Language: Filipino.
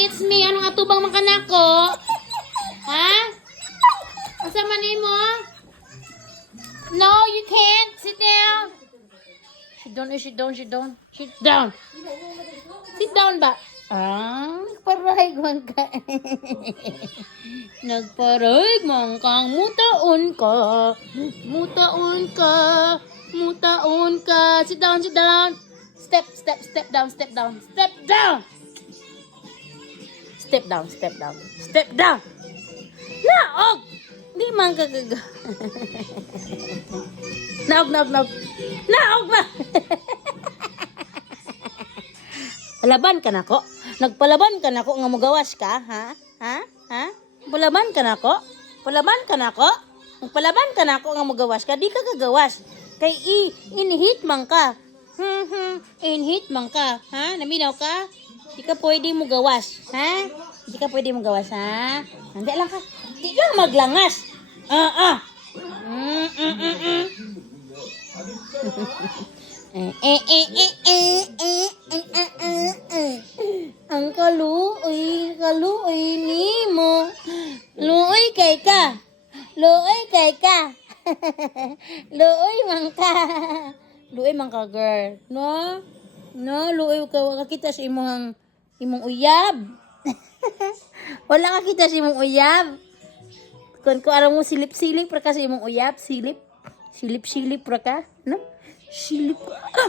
it's me. Anong atubang man ka nako? Ha? Asa man mo? No, you can't. Sit down. Sit down, sit down, sit down. Sit down. Sit down ba? Nagparahig man ka. Nagparahig man kang mutaon ka. Mutaon ka. Mutaon ka. Sit down, sit down. Step down, step down. Step down. Step down, step down. Step down. Naog! Di man kagaga. Naog. Naog ba? Palaban ka na ko? Nagpalaban ka na ko nga mugawas ka? Ha? Palaban ka na ko? Palaban ka na ko? Nagpalaban ka na ko nga mugawas ka? Di ka gagawas. Kay inhit man ka. Inhit man ka. Ha? Naminaw ka? Di ka pwede mugawas. Ha? Di ka pwede mugawas, ha? Hindi lang ka. Di ka maglangas. Ang kaluoy ni mo. Luoy kay ka. Luoy man ka girl. No, luoy ka. Wala kita sa imong uyab. Wala ka kita sa imong uyab. Kung alam mo silip-silip pra ka sa imong uyab, silip pra ka, no? Silip ka.